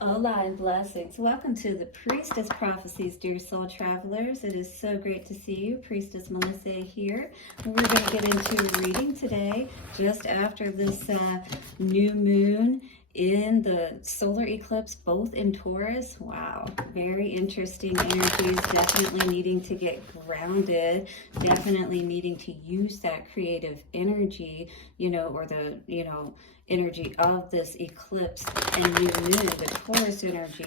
Hola and blessings. Welcome to the Priestess Prophecies, dear soul travelers. It is so great to see you. Priestess Melissae here. We're going to get into a reading today, just after this new moon in the solar eclipse, both in Taurus. Wow, very interesting energies. Definitely needing to get grounded. Definitely needing to use that creative energy, or the, energy of this eclipse and new moon, the Taurus energy,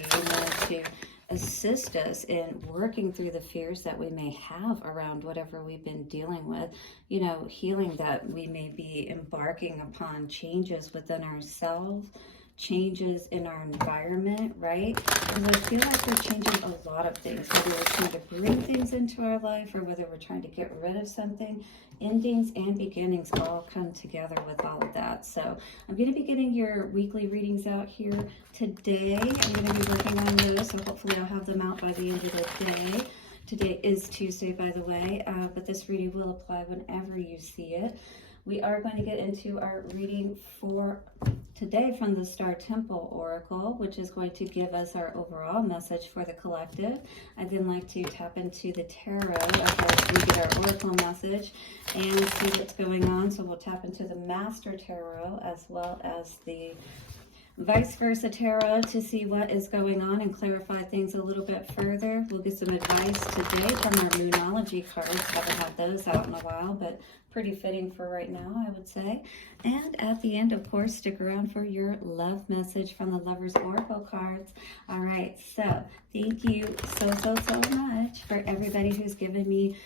to assist us in working through the fears that we may have around whatever we've been dealing with, healing that we may be embarking upon, changes within ourselves, changes in our environment, right? Because I feel like we're changing a lot of things, whether we're trying to bring things into our life or whether we're trying to get rid of something. Endings and beginnings all come together with all of that. So I'm going to be getting your weekly readings out here today. I'm going to be working on those, so hopefully I'll have them out by the end of the day. Today is Tuesday, by the way, but this reading will apply whenever you see it. We are going to get into our reading for today from the Star Temple Oracle, which is going to give us our overall message for the collective. I'd then like to tap into the tarot after we get our oracle message and see what's going on. So we'll tap into the Master Tarot as well as the Vice Versa Tarot to see what is going on and clarify things a little bit further. We'll get some advice today from our Moonology cards. Haven't had those out in a while, but pretty fitting for right now, I would say. And at the end, of course, stick around for your love message from the Lovers Oracle cards. All right, so thank you so much for everybody who's given me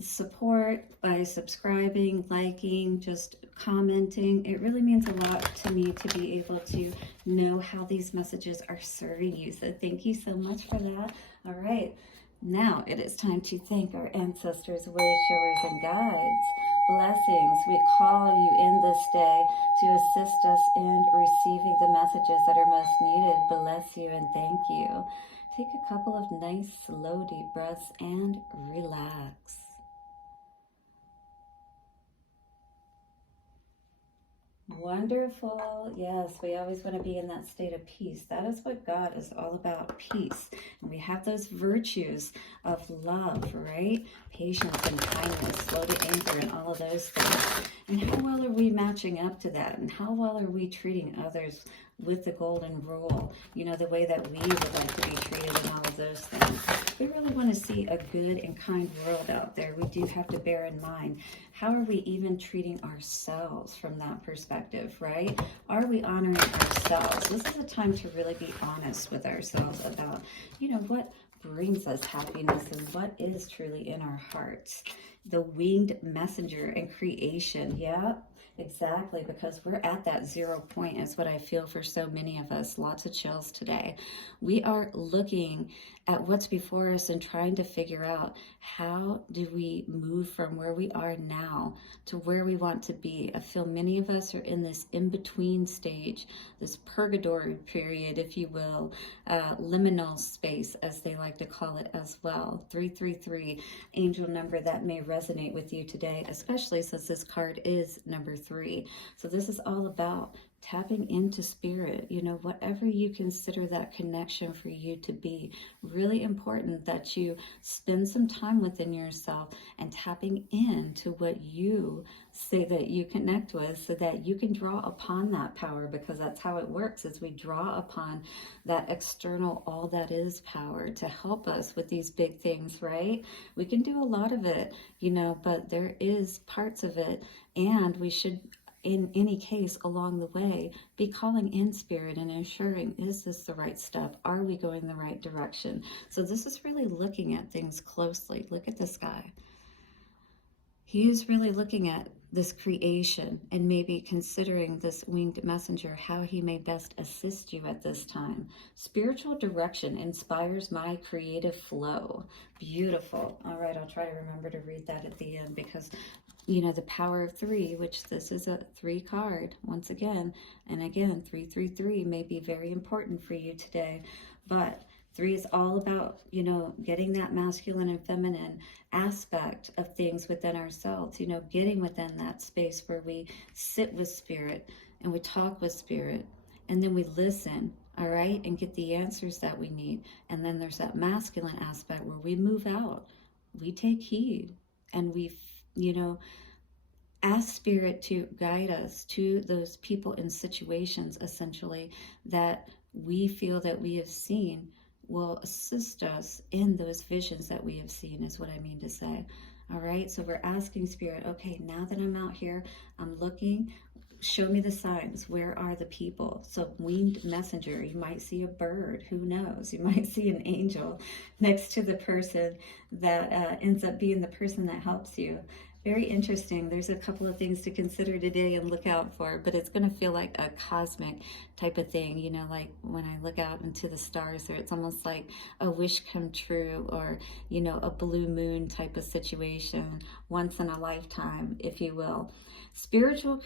support by subscribing, liking, just commenting. It really means a lot to me to be able to know how these messages are serving you. So thank you so much for that. All right, now it is time to thank our ancestors, way showers, and guides. Blessings, we call you in this day to assist us in receiving the messages that are most needed. Bless you and thank you. Take a couple of nice, slow, deep breaths and relax. Wonderful. Yes, we always want to be in that state of peace. That is what God is all about, peace. And we have those virtues of love, right? Patience and kindness, slow to anger, and all of those things. And how well are we matching up to that? And how well are we treating others with the golden rule, the way that we would like to be treated and all of those things? We really want to see a good and kind world out there. We do have to bear in mind, how are we even treating ourselves from that perspective, right? Are we honoring ourselves? This is a time to really be honest with ourselves about, what brings us happiness and what is truly in our hearts. The winged messenger and creation, yeah. Exactly, because we're at that 0 point is what I feel for so many of us. Lots of chills today. We are looking at what's before us and trying to figure out, how do we move from where we are now to where we want to be. I feel many of us are in this in-between stage, this purgatory period, if you will, liminal space, as they like to call it as well. 333, angel number that may resonate with you today, especially since this card is number 3. So this is all about tapping into spirit, whatever you consider that connection for you to be. Really important that you spend some time within yourself and tapping into what you say that you connect with, so that you can draw upon that power, because that's how it works, is we draw upon that external all that is power to help us with these big things, right? We can do a lot of it, but there is parts of it, and we should, in any case along the way, be calling in spirit and ensuring, is this the right step? Are we going the right direction? So this is really looking at things closely. Look at this guy. He is really looking at this creation and maybe considering this winged messenger, how he may best assist you at this time. Spiritual direction inspires my creative flow. Beautiful. All right, I'll try to remember to read that at the end, because the power of 3, which this is a 3 card once again, and again, 333 may be very important for you today, but 3 is all about, getting that masculine and feminine aspect of things within ourselves, getting within that space where we sit with spirit and we talk with spirit, and then we listen all right, and get the answers that we need. And then there's that masculine aspect where we move out, we take heed, and we, you know, ask Spirit to guide us to those people and situations, essentially, that we feel that we have seen will assist us in those visions that we have seen, is what I mean to say. All right, so we're asking Spirit, okay, now that I'm out here, I'm looking, show me the signs. Where are the people? So winged messenger, you might see a bird, who knows? You might see an angel next to the person that ends up being the person that helps you. Very interesting. There's a couple of things to consider today and look out for, but it's going to feel like a cosmic type of thing, you know, like when I look out into the stars there, it's almost like a wish come true, or, you know, a blue moon type of situation, once in a lifetime, if you will. Spiritual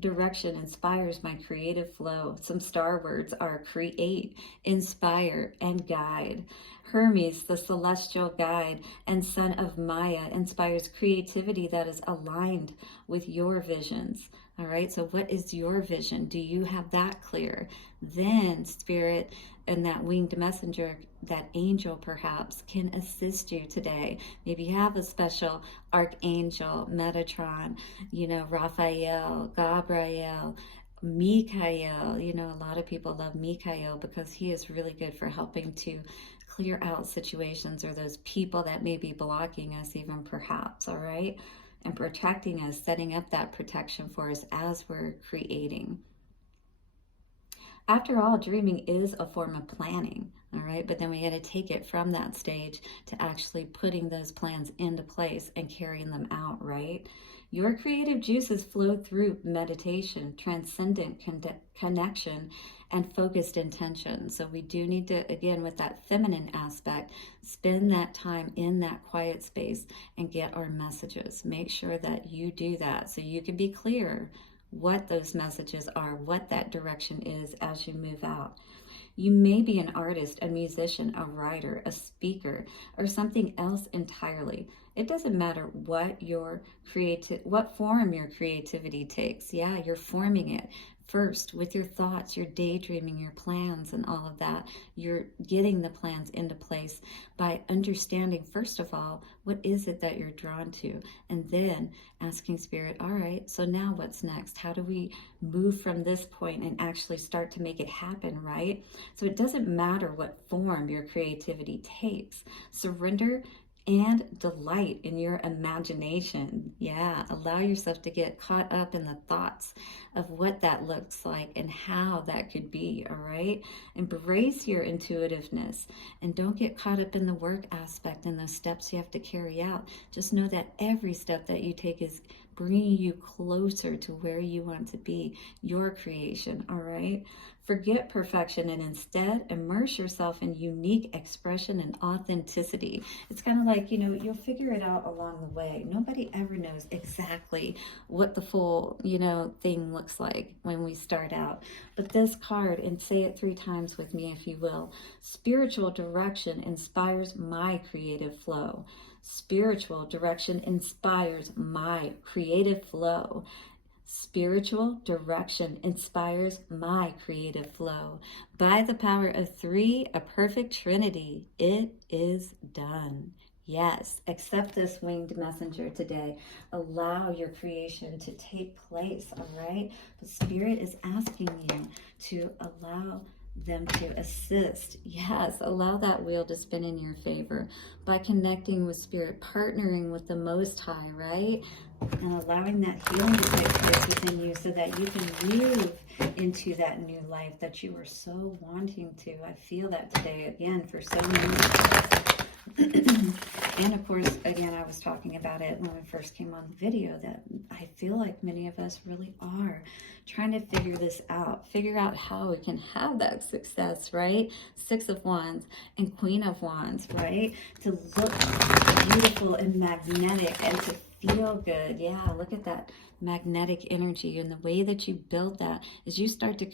direction inspires my creative flow. Some star words are create, inspire, and guide. Hermes, the celestial guide and son of Maya, inspires creativity that is aligned with your visions. All right, so what is your vision? Do you have that clear? Then Spirit and that winged messenger, that angel perhaps, can assist you today. Maybe you have a special archangel, Metatron, you know, Raphael, Gabriel, Michael. You know, a lot of people love Michael because he is really good for helping to clear out situations, or those people that may be blocking us even, perhaps, all right? And protecting us, setting up that protection for us as we're creating. After all, dreaming is a form of planning, all right? But then we got to take it from that stage to actually putting those plans into place and carrying them out, right? Your creative juices flow through meditation, transcendent connection, and focused intention. So we do need to, again, with that feminine aspect, spend that time in that quiet space and get our messages. Make sure that you do that so you can be clear what those messages are, what that direction is as you move out. You may be an artist, a musician, a writer, a speaker, or something else entirely. It doesn't matter what what form your creativity takes. Yeah, you're forming it first with your thoughts, your daydreaming, your plans, and all of that. You're getting the plans into place by understanding, first of all, what is it that you're drawn to, and then asking Spirit, all right, so now what's next? How do we move from this point and actually start to make it happen, right? So it doesn't matter what form your creativity takes. Surrender and delight in your imagination. Yeah, allow yourself to get caught up in the thoughts of what that looks like and how that could be, all right? Embrace your intuitiveness and don't get caught up in the work aspect and those steps you have to carry out. Just know that every step that you take is bringing you closer to where you want to be, your creation, all right? Forget perfection and instead immerse yourself in unique expression and authenticity. It's kind of like, you know, you'll figure it out along the way. Nobody ever knows exactly what the full, you know, thing looks like when we start out. But this card, and say it 3 times with me if you will, spiritual direction inspires my creative flow. Spiritual direction inspires my creative flow. Spiritual direction inspires my creative flow. By the power of 3, a perfect trinity, it is done. Yes, accept this winged messenger today. Allow your creation to take place, all right? The Spirit is asking you to allow them to assist. Yes, allow that wheel to spin in your favor by connecting with Spirit, partnering with the Most High, right? And allowing that healing to take place within you so that you can move into that new life that you were so wanting to. I feel that today, again, for so many. And of course, again, I was talking about it when we first came on the video, that I feel like many of us really are trying to figure out how we can have that success, right? 6 of Wands and Queen of Wands, right? To look beautiful and magnetic and to feel good. Yeah, look at that magnetic energy, and the way that you build that is you start to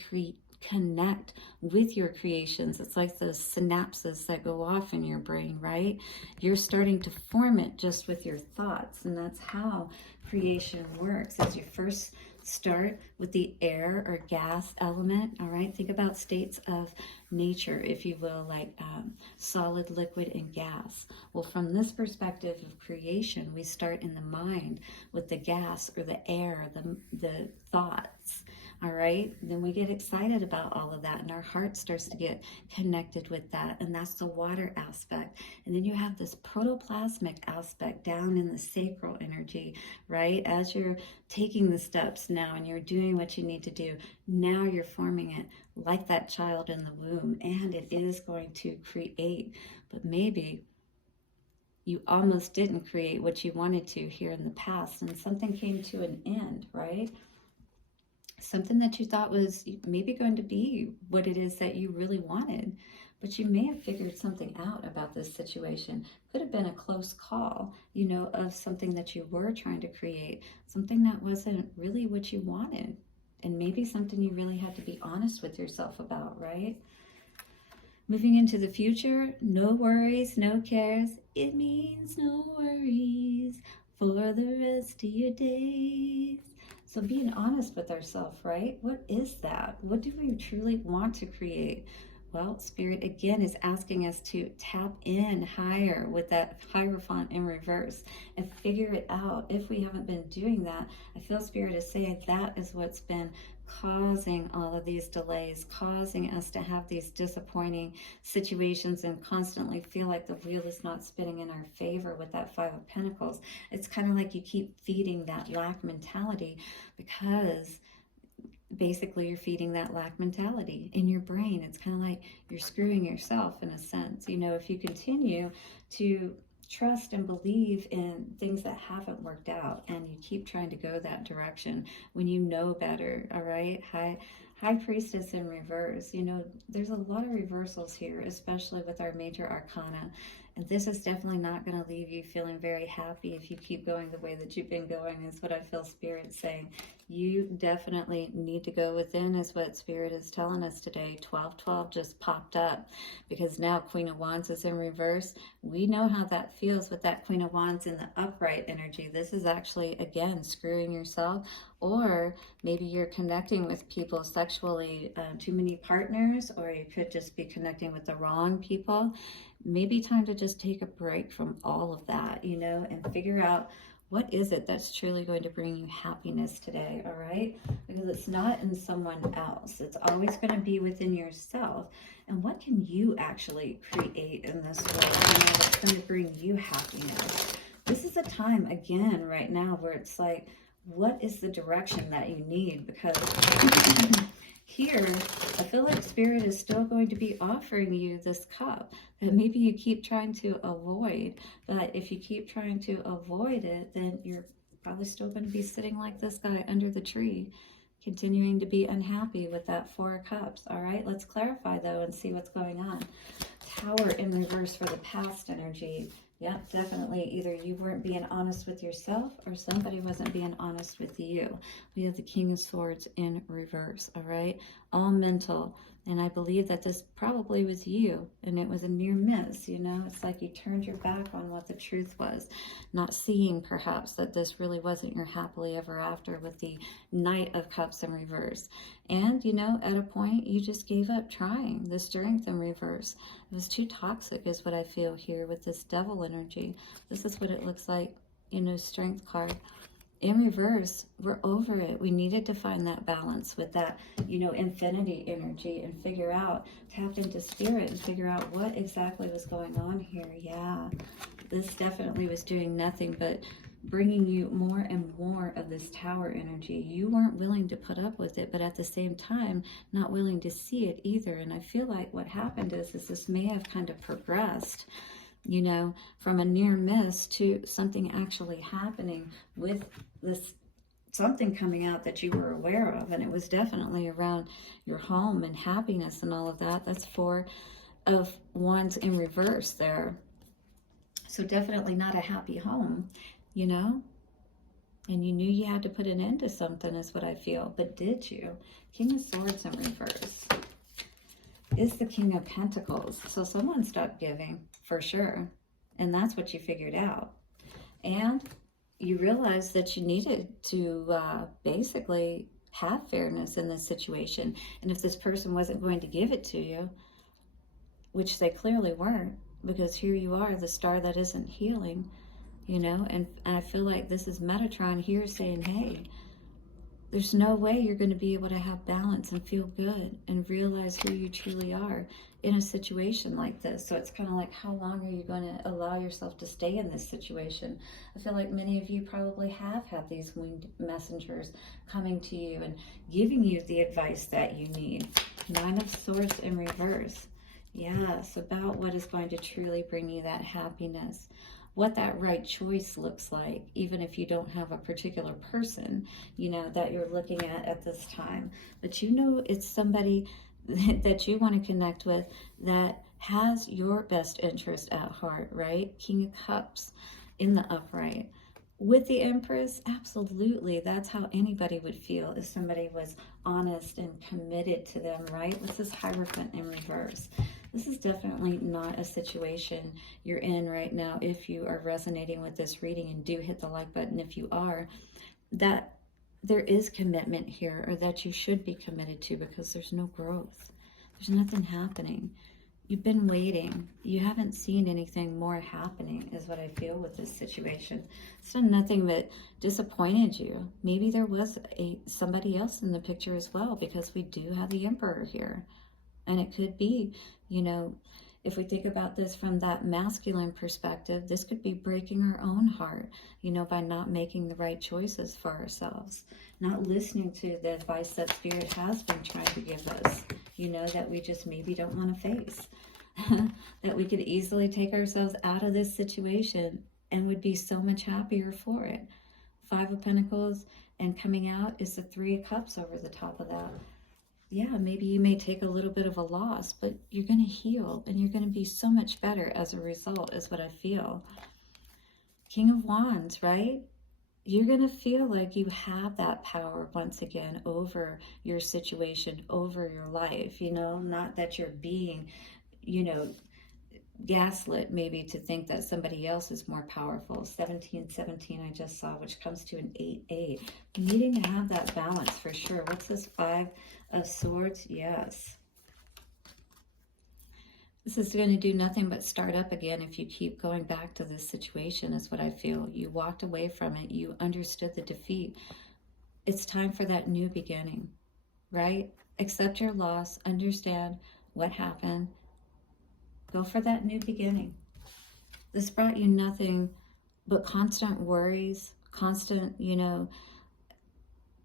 connect with your creations. It's like those synapses that go off in your brain, right? You're starting to form it just with your thoughts, and that's how creation works. As you first start with the air or gas element, all right? Think about states of nature, if you will, like solid, liquid, and gas. Well, from this perspective of creation, we start in the mind with the gas or the air, the thoughts. All right, then we get excited about all of that, and our heart starts to get connected with that, and that's the water aspect. And then you have this protoplasmic aspect down in the sacral energy, right? As you're taking the steps now and you're doing what you need to do, now you're forming it like that child in the womb, and it is going to create. But maybe you almost didn't create what you wanted to here in the past, and something came to an end, right? Something that you thought was maybe going to be what it is that you really wanted, but you may have figured something out about this situation. Could have been a close call, you know, of something that you were trying to create, something that wasn't really what you wanted, and maybe something you really had to be honest with yourself about, right? Moving into the future, no worries, no cares. It means no worries for the rest of your days. So being honest with ourselves, right? What is that? What do we truly want to create? Well, Spirit, again, is asking us to tap in higher with that Hierophant in reverse and figure it out. If we haven't been doing that, I feel Spirit is saying that is what's been causing all of these delays, causing us to have these disappointing situations and constantly feel like the wheel is not spinning in our favor with that Five of Pentacles. It's kind of like you keep feeding that lack mentality, because basically you're feeding that lack mentality in your brain. It's kind of like you're screwing yourself in a sense. You know, if you continue to trust and believe in things that haven't worked out and you keep trying to go that direction when you know better, all right? High Priestess in reverse. You know, there's a lot of reversals here, especially with our major arcana. And this is definitely not going to leave you feeling very happy if you keep going the way that you've been going, is what I feel Spirit saying. You definitely need to go within, is what Spirit is telling us today. 1212 just popped up because now Queen of Wands is in reverse. We know how that feels with that Queen of Wands in the upright energy. This is actually, again, screwing yourself, or maybe you're connecting with people sexually, too many partners, or you could just be connecting with the wrong people. Maybe time to just take a break from all of that, you know, and figure out what is it that's truly going to bring you happiness today, all right? Because it's not in someone else. It's always going to be within yourself. And what can you actually create in this world, you know, that's going to bring you happiness? This is a time, again, right now where it's like, what is the direction that you need? Because here, I feel like Spirit is still going to be offering you this cup that maybe you keep trying to avoid. But if you keep trying to avoid it, then you're probably still going to be sitting like this guy under the tree, continuing to be unhappy with that Four of Cups. All right, let's clarify though and see what's going on. Tower in reverse for the past energy. Yep, definitely. Either you weren't being honest with yourself or somebody wasn't being honest with you. We have the King of Swords in reverse, all right? All mental. And I believe that this probably was you, and it was a near miss, you know? It's like you turned your back on what the truth was, not seeing perhaps that this really wasn't your happily ever after with the Knight of Cups in reverse. And, you know, at a point, you just gave up trying. The Strength in reverse. It was too toxic is what I feel here with this Devil energy. This is what it looks like, you know, Strength card. In reverse, we're over it. We needed to find that balance with that, you know, infinity energy and figure out, tap into Spirit and figure out what exactly was going on here. Yeah, this definitely was doing nothing but bringing you more and more of this Tower energy. You weren't willing to put up with it, but at the same time, not willing to see it either. And I feel like what happened is this may have kind of progressed, you know, from a near miss to something actually happening with this, something coming out that you were aware of. And it was definitely around your home and happiness and all of that. That's Four of Wands in reverse there. So definitely not a happy home, you know, and you knew you had to put an end to something is what I feel. But did you? King of Swords in reverse is the King of Pentacles. So someone stopped giving for sure. And that's what you figured out. And you realized that you needed to basically have fairness in this situation. And if this person wasn't going to give it to you, which they clearly weren't, because here you are, the star that isn't healing, you know, and I feel like this is Metatron here saying, hey, there's no way you're going to be able to have balance and feel good and realize who you truly are in a situation like this. So it's kind of like, how long are you going to allow yourself to stay in this situation? I feel like many of you probably have had these winged messengers coming to you and giving you the advice that you need. Nine of Swords in reverse. Yes, about what is going to truly bring you that happiness. What that right choice looks like, even if you don't have a particular person, you know, that you're looking at this time. But you know it's somebody that you want to connect with that has your best interest at heart, right? King of Cups in the upright. With the Empress, absolutely. That's how anybody would feel if somebody was honest and committed to them, right? This is Hierophant in reverse. This is definitely not a situation you're in right now if you are resonating with this reading, and do hit the like button if you are, that there is commitment here, or that you should be committed to, because there's no growth. There's nothing happening. You've been waiting. You haven't seen anything more happening, is what I feel with this situation. It's done nothing but disappointed you. Maybe there was somebody else in the picture as well, because we do have the Emperor here. And it could be, you know, if we think about this from that masculine perspective, this could be breaking our own heart, you know, by not making the right choices for ourselves, not listening to the advice that Spirit has been trying to give us, you know, that we just maybe don't want to face, that we could easily take ourselves out of this situation and would be so much happier for it. Five of Pentacles, and coming out is the Three of Cups over the top of that. Yeah, maybe you may take a little bit of a loss, but you're going to heal and you're going to be so much better as a result, is what I feel. King of Wands, right? You're going to feel like you have that power once again over your situation, over your life, you know, not that you're being, you know, gaslit maybe to think that somebody else is more powerful. 1717 I just saw, which comes to an 8-8. Needing to have that balance for sure. What's this? Five of Swords? Yes. This is going to do nothing but start up again if you keep going back to this situation, is what I feel. You walked away from it. You understood the defeat. It's time for that new beginning, right? Accept your loss. Understand what happened. Go for that new beginning. This brought you nothing but constant worries, constant, you know,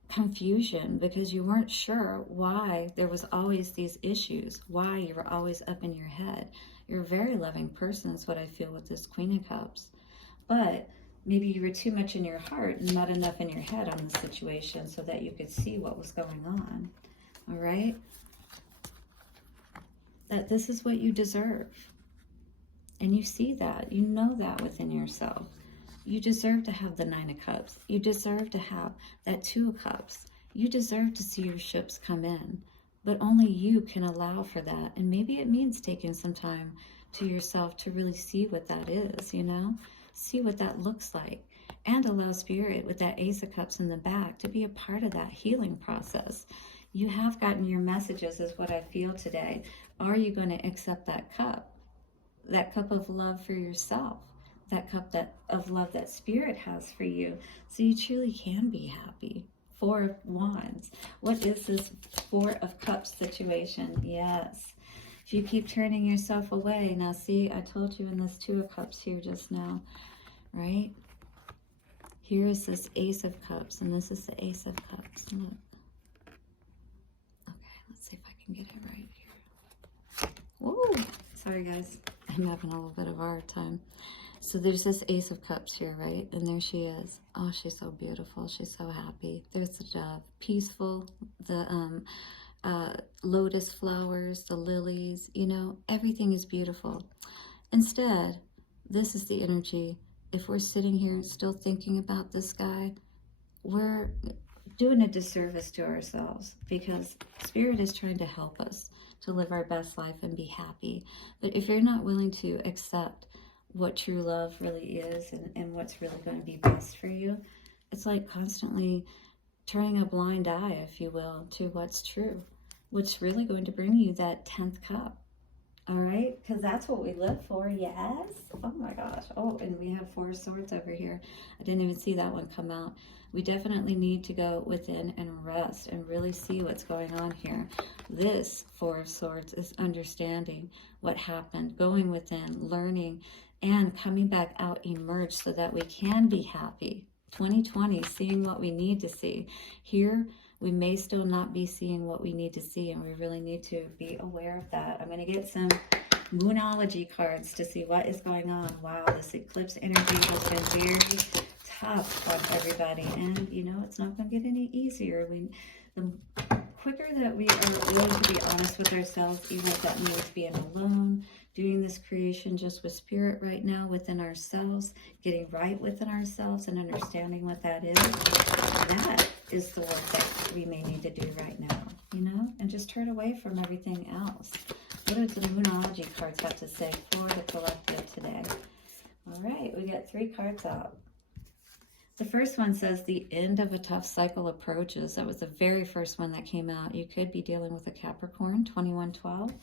confusion, because you weren't sure why there was always these issues, why you were always up in your head. You're a very loving person, is what I feel with this Queen of Cups. But maybe you were too much in your heart and not enough in your head on the situation so that you could see what was going on. All right? That this is what you deserve. And you see that, you know that within yourself. You deserve to have the Nine of Cups. You deserve to have that Two of Cups. You deserve to see your ships come in. But only you can allow for that. And maybe it means taking some time to yourself to really see what that is, you know? See what that looks like. And allow Spirit with that Ace of Cups in the back to be a part of that healing process. You have gotten your messages, is what I feel today. Are you going to accept that cup? That cup of love for yourself. That cup of love that Spirit has for you. So you truly can be happy. Four of Wands. What is this Four of Cups situation? Yes. If you keep turning yourself away. Now see, I told you in this Two of Cups here just now, right? Here is this Ace of Cups, and this is the Ace of Cups. Look. Okay, let's see if I can get it right here. Whoa! Sorry, guys. I'm having a little bit of a hard time. So there's this Ace of Cups here, right? And there she is. Oh, she's so beautiful. She's so happy. There's the dove. Peaceful. The lotus flowers, the lilies, you know, everything is beautiful. Instead, this is the energy. If we're sitting here still thinking about this guy, we're doing a disservice to ourselves, because Spirit is trying to help us to live our best life and be happy. But if you're not willing to accept what true love really is and what's really going to be best for you. It's like constantly turning a blind eye, if you will, to what's true, what's really going to bring you that 10th cup. All right, because that's what we live for. Yes. Oh my gosh. Oh, and we have 4 swords over here. I didn't even see that one come out. We definitely need to go within and rest and really see what's going on here. This 4 of swords is understanding what happened, going within, learning, and coming back out emerged so that we can be happy. 2020, seeing what we need to see. Here, we may still not be seeing what we need to see, and we really need to be aware of that. I'm going to get some Moonology cards to see what is going on. Wow, this eclipse energy has been very tough on everybody, and you know, it's not going to get any easier. The quicker that we are willing to be honest with ourselves, even if that means being alone, doing this creation just with spirit right now within ourselves, getting right within ourselves and understanding what that is the work that we may need to do right now, you know, and just turn away from everything else. What do the Moonology cards have to say for the collective today? All right, we got 3 cards out. The first one says the end of a tough cycle approaches. That was the very first one that came out. You could be dealing with a Capricorn, 2112.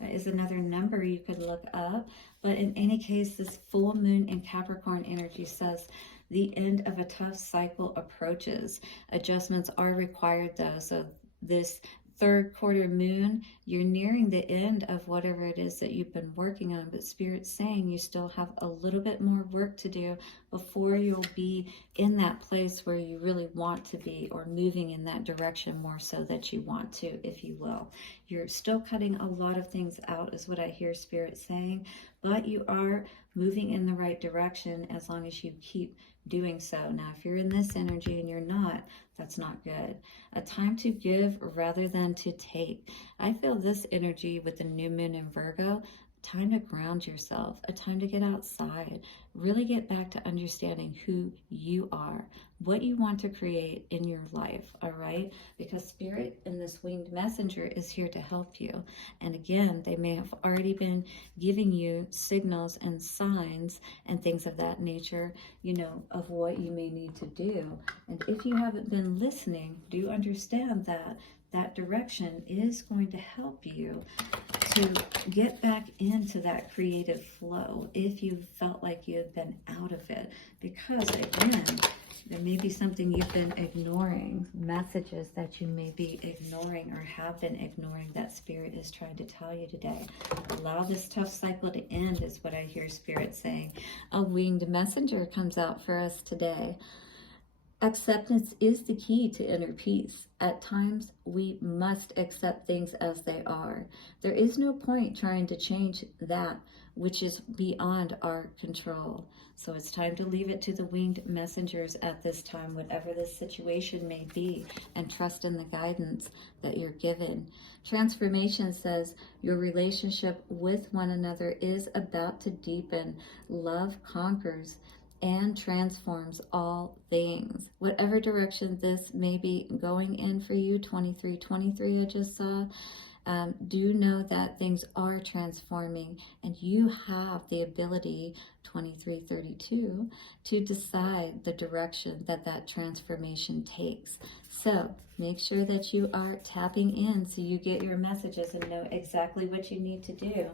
That is another number you could look up. But in any case, this full moon in Capricorn energy says the end of a tough cycle approaches. Adjustments are required though. So this 3rd quarter moon, you're nearing the end of whatever it is that you've been working on, but Spirit's saying you still have a little bit more work to do before you'll be in that place where you really want to be, or moving in that direction more so that you want to, if you will. You're still cutting a lot of things out is what I hear Spirit saying, but you are moving in the right direction as long as you keep doing so. Now, if you're in this energy and you're not, that's not good. A time to give rather than to take. I feel this energy with the new moon in Virgo, time to ground yourself, a time to get outside, really get back to understanding who you are, what you want to create in your life, all right? Because Spirit in this winged messenger is here to help you. And again, they may have already been giving you signals and signs and things of that nature, you know, of what you may need to do. And if you haven't been listening, do understand that that direction is going to help you to get back into that creative flow if you felt like you had been out of it. Because again, there may be something you've been ignoring, messages that you may be ignoring or have been ignoring that Spirit is trying to tell you today. Allow this tough cycle to end is what I hear Spirit saying. A winged messenger comes out for us today. Acceptance is the key to inner peace. At times, we must accept things as they are. There is no point trying to change that which is beyond our control. So it's time to leave it to the winged messengers at this time, whatever this situation may be, and trust in the guidance that you're given. Transformation says your relationship with one another is about to deepen. Love conquers and transforms all things. Whatever direction this may be going in for you, 2323 I just saw, do know that things are transforming, and you have the ability, 2332, to decide the direction that that transformation takes. So make sure that you are tapping in so you get your messages and know exactly what you need to do.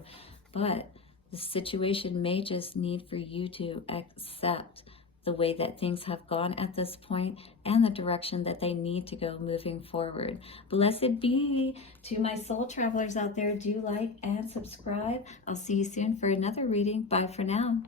But the situation may just need for you to accept the way that things have gone at this point and the direction that they need to go moving forward. Blessed be to my soul travelers out there. Do like and subscribe. I'll see you soon for another reading. Bye for now.